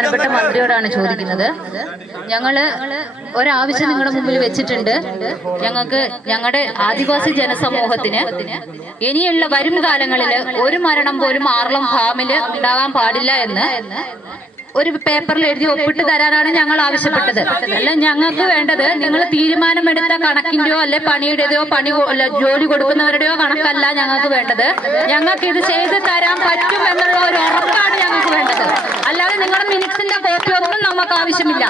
ബഹുമാനപ്പെട്ട മന്ത്രിയോടാണ് ചോദിക്കുന്നത്. ഞങ്ങൾ ഒരാവശ്യം നിങ്ങളുടെ മുമ്പിൽ വെച്ചിട്ടുണ്ട്. ഞങ്ങൾക്ക് ഞങ്ങളുടെ ആദിവാസി ജനസമൂഹത്തിന് ഇനിയുള്ള വരും കാലങ്ങളിൽ ഒരു മരണം പോലും ആർളം ഫാമിൽ ഉണ്ടാകാൻ പാടില്ല എന്ന് ഒരു പേപ്പറിൽ എഴുതി ഒപ്പിട്ട് തരാനാണ് ഞങ്ങൾ ആവശ്യപ്പെട്ടത്. അല്ല ഞങ്ങൾക്ക് വേണ്ടത് നിങ്ങൾ തീരുമാനമെടുത്ത കണക്കിന്റെയോ അല്ലെ പണിയുടേതോ പണി ജോലി കൊടുക്കുന്നവരുടെയോ കണക്കല്ല ഞങ്ങൾക്ക് വേണ്ടത്. ഞങ്ങൾക്ക് ഇത് ചെയ്ത് തരാൻ പറ്റും എന്നുള്ള ഒരു ഉറപ്പാണ് ഞങ്ങൾക്ക് വേണ്ടത്. അല്ലാതെ നിങ്ങളുടെ മിനിറ്റ്സിന്റെ കോപ്പി ഒന്നും നമുക്ക് ആവശ്യമില്ല.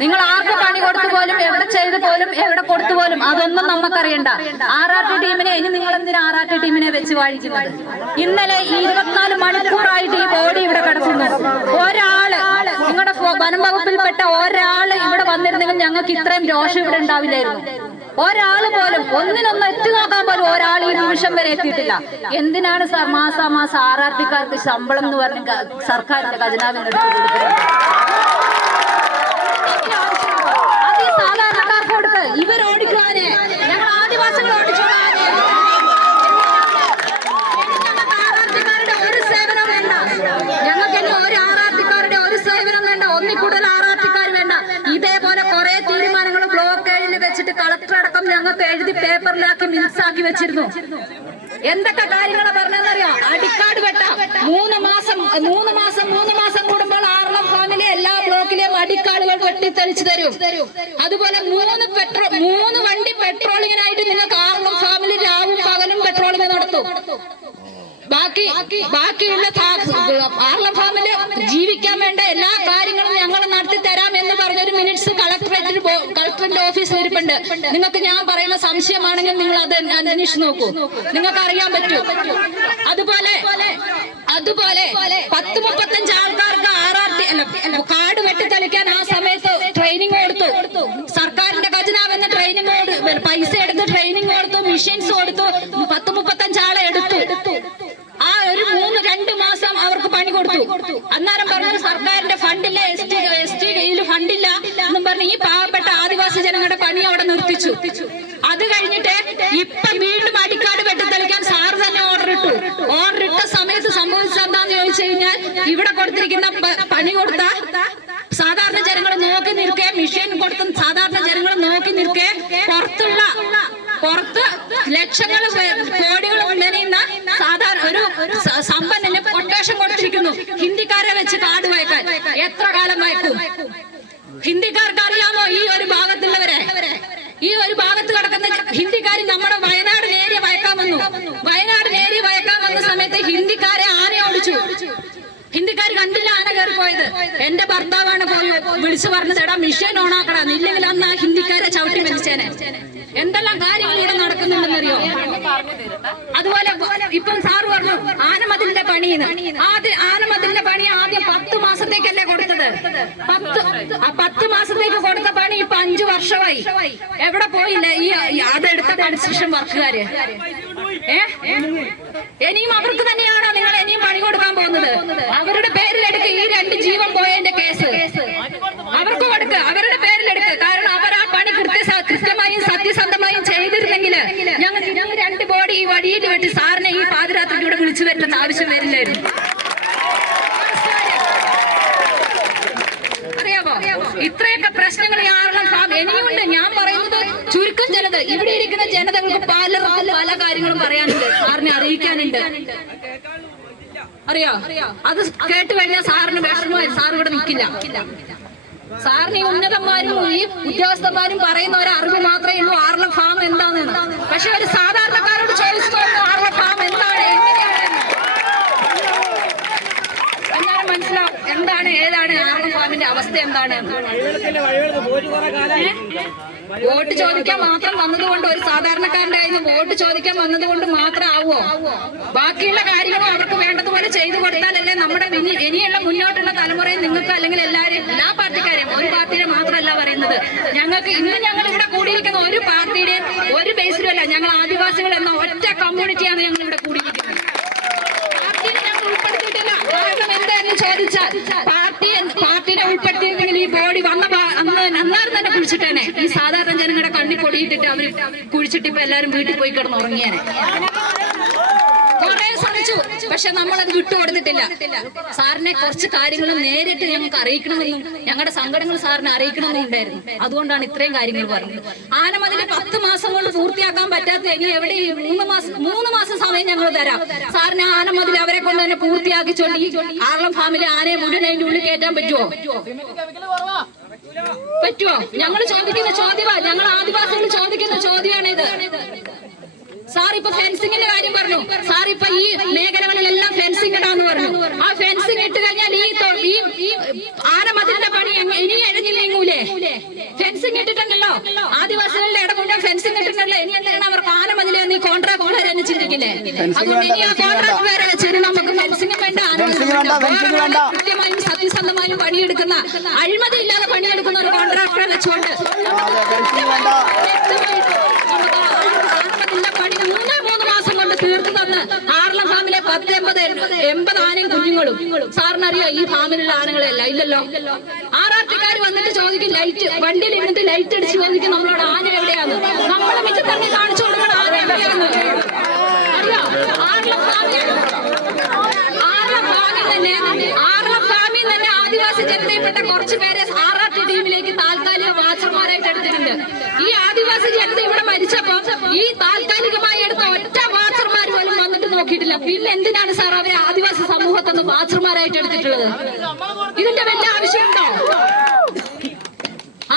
നിങ്ങൾ ആർക്ക് പണി കൊടുത്തു പോലും എവിടെ ചെയ്തു പോലും എവിടെ കൊടുത്തു പോലും അതൊന്നും നമുക്കറിയണ്ട. ആർ ആർ ടി ടീമിനെ ഇനി നിങ്ങൾ എന്തിനാ ആർ ആർ ടി ടീമിനെ വെച്ച് വാഴിക്കുന്നത്? ഇന്നലെ ഇരുപത്തിനാല് മണിക്കൂറായിട്ട് ഈ ബോഡി ഇവിടെ കിടക്കുന്നു. ഫോ- വനം വകുപ്പിൽപ്പെട്ട ഒരാൾ ഇവിടെ വന്നിരുന്നെങ്കിൽ ഞങ്ങൾക്ക് ഇത്രയും രോഷം ഇവിടെ ഉണ്ടാവില്ലായിരുന്നു. ഒരാൾ പോലും ഒന്നിനൊന്ന് എത്തി നോക്കാൻ പോലും ഒരാൾ ഈ നിമിഷം വരെ എത്തിയിട്ടില്ല. എന്തിനാണ് സാർ മാസാ മാസം ആർ ആർ പിക്കാർക്ക് ശമ്പളം എന്ന് പറഞ്ഞ സർക്കാരിന്റെ ഖജനാവിൽ നിന്ന് കൊടുക്കുന്നത്? ഞങ്ങൾ ആദിവാസികൾ ഓടിച്ചോളാനെ ഒന്നിൽ കൂടുതൽ ആറാർത്തിക്കാർ വേണ്ട. ഇതേപോലെ കുറെ തീരുമാനങ്ങൾ ബ്ലോക്ക് ഏഴിൽ വെച്ചിട്ട് കളക്ടർ അടക്കം ഞങ്ങൾക്ക് എഴുതി പേപ്പറിലാക്കി മിൻസാക്കി വെച്ചിരുന്നു. എന്തൊക്കെ കാര്യങ്ങളാ പറഞ്ഞതെന്നറിയോ? അടിക്കാട് വെട്ട. മൂന്ന് മാസം മൂന്ന് മാസം മൂന്ന് മാസം കൂടുമ്പോൾ ആറളം ഫാമിലെ എല്ലാ ബ്ലോക്കിലെയും അടിക്കാടുകൾ വെട്ടിത്തെളിച്ചു തരും. അതുപോലെ മൂന്ന് പെട്രോൾ നടത്തും ബാക്കി ബാക്കിയുള്ള ആർല ഫാമിൽ ജീവിക്കാൻ വേണ്ട എല്ലാ കാര്യങ്ങളും ഞങ്ങൾ നടത്തി തരാം എന്ന് പറഞ്ഞൊരു മിനിറ്റ്സ് കളക്ടറേറ്റ് കളക്ടറിന്റെ ഓഫീസിൽ ഇരിപ്പുണ്ട്. നിങ്ങൾക്ക് ഞാൻ പറയുന്ന സംശയമാണെങ്കിൽ നിങ്ങൾ അത് അന്വേഷിച്ച് നോക്കൂ. നിങ്ങൾക്ക് അറിയാൻ പറ്റൂ. അതുപോലെ അതുപോലെ പത്ത് മുപ്പത്തഞ്ച് ആൾക്കാർക്ക് ആർ കാട് വെട്ടിത്തെളിക്കാൻ ആ സമയത്ത് ട്രെയിനിങ് കൊടുത്തു. സർക്കാരിന്റെ ഖജനാവെന്ന് ട്രെയിനിങ് പൈസ എടുത്ത് ട്രെയിനിങ് കൊടുത്തു മെഷീൻസ് കൊടുത്തു പത്ത് മുപ്പത്തഞ്ച് ആളെ എടുത്തു ആ ഒരു മൂന്ന് രണ്ട് മാസം അവർക്ക് പണി കൊടുത്തു അന്നേരം പറഞ്ഞു സർക്കാരിന്റെ ഫണ്ടില്ല എസ് ടി എസ് ടി കയ്യിൽ ഫണ്ടില്ല എന്നും പറഞ്ഞ് ഈ പാവപ്പെട്ട ആദിവാസി ജനങ്ങളുടെ പണി അവിടെ നിർത്തിച്ചു. അത് കഴിഞ്ഞിട്ട് ഇപ്പൊ വീണ്ടും അടിക്കാട് വെട്ടിത്തെളിക്കാൻ സാറ് തന്നെ ഓർഡർ ഇട്ടു. ഓർഡർ ഇട്ട സമയത്ത് സംഭവിച്ചത് എന്താന്ന് ചോദിച്ചു കഴിഞ്ഞാൽ ഇവിടെ കൊടുത്തിരിക്കുന്ന പണി കൊടുത്ത സാധാരണ ജനങ്ങൾ നോക്കി നിൽക്കേ മെഷീൻ കൊടുത്ത സാധാരണ ജനങ്ങൾ നോക്കി നിൽക്കേ പുറത്തുള്ള പുറത്ത് ലക്ഷങ്ങൾ കോടികൾ കൊണ്ടുവരുന്ന സാധാരണ ഒരു സമ്പന്നന് കൊട്ടേഷൻ കൊടുത്തിരിക്കുന്നു ഹിന്ദിക്കാരെ വെച്ച് കാട് വയക്കാൻ എത്ര കാലം നയക്കും ഹിന്ദിക്കാർക്ക് അറിയാമോ ഈ ഒരു ഭാഗത്തുള്ളവരെ? ഈ ഒരു ഭാഗത്ത് കിടക്കുന്ന ഹിന്ദിക്കാർ നമ്മുടെ വയനാട് നേരിയ വയക്കാൻ വന്നു. വയനാട് നേരിയ വയക്കാൻ വന്ന സമയത്ത് ഹിന്ദിക്കാരെ ആന ഓടിച്ചു ഹിന്ദിക്കാർ കണ്ടില്ല ആന കയറി പോയത് എന്റെ ഭർത്താവാണ് വിളിച്ചു പറഞ്ഞത് എടാ മിഷൻ ഓണാക്കണം ഇല്ലെങ്കിൽ അന്ന് ആ ഹിന്ദിക്കാരെ ചവിട്ടി മരിച്ചേനെ എന്തെല്ലാം കാര്യങ്ങൾ ഇവിടെ നടക്കുന്നുണ്ടെന്നറിയോ? അതുപോലെ ഇപ്പം സാറ് പറഞ്ഞു ആനമതിലിന്റെ പണിന്ന് ആദ്യം ആനമതിലിന്റെ പണി ആദ്യം പത്ത് മാസത്തേക്കല്ലേ കൊടുത്തത്? പത്ത് പത്ത് മാസത്തേക്ക് കൊടുത്ത പണി ഇപ്പൊ അഞ്ചു വർഷമായി. എവിടെ പോയില്ലേ? ഈ അതെടുത്ത കൺസ്ട്രക്ഷൻ വർക്കുകാര്. ഇനിയും അവർക്ക് തന്നെയാണോ നിങ്ങൾ ഇനിയും പണി കൊടുക്കാൻ പോകുന്നത്? അവരുടെ പേരിലെടുക്കുക ഈ രണ്ട് ജീവൻ പോയതിന്റെ കേസ് അവർക്ക് കൊടുക്ക് അവരുടെ പേരിലെടുക്ക് കാരണം അവർ ആ പണി കൃത്യ കൃത്യമായും സത്യസന്ധമായും ചെയ്തിരുന്നെങ്കിൽ ഞങ്ങൾ ഞങ്ങൾ രണ്ട് ബോഡി ഈ വഴിയിൽ വെട്ടി സാറിനെ ഈ വിളിച്ചു വരുന്ന ആവശ്യം വരില്ലായിരുന്നു. ഇത്രയൊക്കെ പ്രശ്നങ്ങൾ കാരണം ഇനിയുണ്ട്. ഞാൻ പറയുന്നത് ചുരുക്കം ജനത ഇവിടെ ഇരിക്കുന്ന ജനതകൾക്ക് പല പല കാര്യങ്ങളും പറയാനുണ്ട്. സാറിനെ അറിയിക്കാനുണ്ട്. അറിയോ? അത് കേട്ട് കഴിഞ്ഞാൽ സാറിന് വിഷമമായി. സാർ ഇവിടെ നിൽക്കില്ല. സാറിന് ഈ ഉന്നതന്മാരും ഈ ഉദ്യോഗസ്ഥന്മാരും പറയുന്ന ഒരു അറിവ് മാത്രമേ ഉള്ളൂ ആർല ഫാം എന്താണെന്ന്. പക്ഷെ ഒരു സാധാരണക്കാരോട് ചോദിച്ചു നോക്കൂ ആർല ഫാം എന്താണ് എങ്ങനെയാണ് എന്നാലും മനസ്സിലാവും എന്താണ് ഏതാണ് ആർല ഫാമിന്റെ അവസ്ഥ എന്താണ്. വോട്ട് ചോദിക്കാൻ മാത്രം വന്നതുകൊണ്ട് ഒരു സാധാരണക്കാരന്റെ കയ്യിൽ വോട്ട് ചോദിക്കാൻ വന്നതുകൊണ്ട് മാത്രം ആവോ ബാക്കിയുള്ള കാര്യങ്ങളും അവർക്ക് വേണ്ടതുപോലെ ചെയ്തു കൊടുത്താലല്ലേ നമ്മുടെ ഇനി- ഇനിയുള്ള മുന്നോട്ടുള്ള തലമുറയിൽ നിങ്ങൾക്ക് അല്ലെങ്കിൽ എല്ലാവരും എല്ലാ പാർട്ടിക്കാരെയും ഒരു പാർട്ടിയെ മാത്രമല്ല പറയുന്നത്. ഞങ്ങൾക്ക് ഇന്ന് ഞങ്ങൾ ഇവിടെ കൂടിയിരിക്കുന്ന ഒരു പാർട്ടിയുടെയും ഒരു ബേസിലും അല്ല ഞങ്ങൾ ആദിവാസികൾ എന്ന ഒറ്റ കമ്മ്യൂണിറ്റിയാണ് ഞങ്ങൾ ഇവിടെ കൂടിയിരിക്കുന്നത് പാർട്ടിയെ ഞങ്ങൾ ഉൾപ്പെടുത്തിയിട്ടില്ല കാരണം എന്താന്ന് ചോദിച്ചാൽ പാർട്ടി പാർട്ടിനെ ഉൾപ്പെടുത്തിയിരുന്നെങ്കിൽ ഈ ബോഡി വന്ന പാ- അന്ന് അന്നേരം തന്നെ കുഴിച്ചിട്ടേനെ. ഈ സാധാരണ ജനങ്ങളുടെ കണ്ണി പൊടിയിട്ടിട്ട് അവർ കുഴിച്ചിട്ട് ഇപ്പൊ എല്ലാരും വീട്ടിൽ പോയി കിടന്ന് ഉറങ്ങിയേനെ കുറെ ശ്രമിച്ചു പക്ഷെ നമ്മളത് വിട്ടുകൊടുത്തിട്ടില്ല. സാറിനെ കുറച്ച് കാര്യങ്ങൾ നേരിട്ട് ഞങ്ങൾക്ക് അറിയിക്കണമെന്നും ഞങ്ങളുടെ സങ്കടങ്ങൾ സാറിനെ അറിയിക്കണമെന്നും ഉണ്ടായിരുന്നു. അതുകൊണ്ടാണ് ഇത്രയും കാര്യങ്ങൾ പറഞ്ഞത്. ആനമതിൽ പത്ത് മാസം കൊണ്ട് പൂർത്തിയാക്കാൻ പറ്റാത്ത ഇനി എവിടെ മൂന്ന് മാസം മൂന്ന് മാസം സമയം ഞങ്ങൾ തരാം. സാറിന് ആനമതിൽ അവരെ കൊണ്ട് തന്നെ പൂർത്തിയാക്കി ചൊല്ലി ആർളം ഫാമിലി ആനയെ മുഴുവൻ അതിന്റെ ഉള്ളിൽ കയറ്റാൻ പറ്റുമോ പറ്റുമോ ഞങ്ങൾ ചോദിക്കുന്ന ചോദ്യമാണ് ഞങ്ങൾ ആദിവാസികൾ ചോദിക്കുന്ന ചോദ്യമാണിത്. സാർ ഇപ്പൊ ഫെൻസിങ്ങിന്റെ കാര്യം പറഞ്ഞു. സാർ ഇപ്പൊ ഈ മേഖലകളിലെല്ലാം ഫെൻസിങ് ഇടാന്ന് പറഞ്ഞു. ആ ഫെൻസിങ് ഇട്ട് കഴിഞ്ഞാൽ ഈ ആന ഈ പണി ഇനി എഴഞ്ഞു നീങ്ങൂലേ ഫെൻസിങ് ഇട്ടിട്ടുണ്ടല്ലോ. ആദിവാസികളുടെ ഇടം കൊണ്ട് ഫെൻസിങ് ഇട്ടിട്ടുണ്ടല്ലോ. ഇനി എന്താണ് അവർക്ക് ആനമതിലെ നീ കോൺട്രാക്ട് എന്ന് ചിന്തിക്കില്ലേ? അതുകൊണ്ട് ഇനി ആ കോൺട്രാക്ട് വരെ വെച്ചിട്ട് നമുക്ക് ഫെൻസിങ് വേണ്ട വേണ്ട. കൃത്യമായും സത്യസന്ധമായും പണിയെടുക്കുന്ന അഴിമതി ഇല്ലാതെ പണിയെടുക്കുന്ന ഒരു കോൺട്രാക്ടറെ വെച്ചുകൊണ്ട് പണി മൂന്ന് മൂന്ന് മാസം കൊണ്ട് തീർത്തു തന്ന് ആർളം ഫാമിലെ പത്ത് എൺപത് എൺപത് ആനയും കുഞ്ഞുങ്ങളും. സാറിനറിയോ ഈ ഫാമിലുള്ള ആനകളെയല്ല ഇല്ലല്ലോ. ആറാട്ടുകാർ വന്നിട്ട് ചോദിക്കും ലൈറ്റ് വണ്ടിയിൽ ഇരുന്നിട്ട് ലൈറ്റ് അടിച്ച് ചോദിക്കും നമ്മളോട് ആന എവിടെയാണ്? നമ്മളെ മിറ്റം തന്നെ കാണിച്ചു കൊടുക്കണം ആന എവിടെയാണ്? അറിയോ? ആർളം ഫാമിൽ ഫാമിൽ ഫാമിൽ തന്നെ ജനതയിൽപ്പെട്ട കുറച്ച് പേരെ ആറാട്ട് ടീമിലേക്ക് താൽക്കാലിക വാച്ചർമാരായിട്ട് എടുത്തിട്ടുണ്ട്. ഈ ആദിവാസി ജനത ഇവിടെ മരിച്ചപ്പോ ഈ താൽക്കാലികമായി എടുത്ത ഒറ്റ വാച്ചർമാർ പോലും വന്നിട്ട് നോക്കിയിട്ടില്ല. പിന്നെ എന്തിനാണ് സാർ അവരെ ആദിവാസി സമൂഹത്തൊന്ന് വാച്ചർമാരായിട്ട് എടുത്തിട്ടുള്ളത്? ഇതിന്റെ വല്ല ആവശ്യമുണ്ടോ?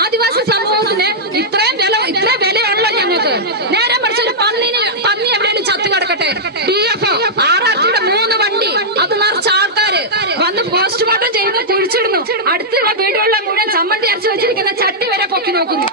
ആദിവാസി സമൂഹത്തിന് ഇത്രയും വില ഇത്രയും വിലയുള്ള ഞങ്ങൾക്ക്. നേരെ മറിച്ച് ഒരു പന്നിന് പന്നി എവിടെയാണ് ചത്ത് കിടക്കട്ടെ ഡി എഫ് ആറാട്ടിയുടെ മൂന്ന് വണ്ടി അത് നിറച്ച പോസ്റ്റ് പോസ്റ്റ്മോർട്ടം ചെയ്യുന്ന കുഴിച്ചിടുന്നു. അടുത്തുള്ള വീടുകളിലെ മുഴുവൻ ചമ്മന്തി അരച്ചു വെച്ചിരിക്കുന്ന ചട്ടി വരെ പൊക്കി നോക്കുന്നു.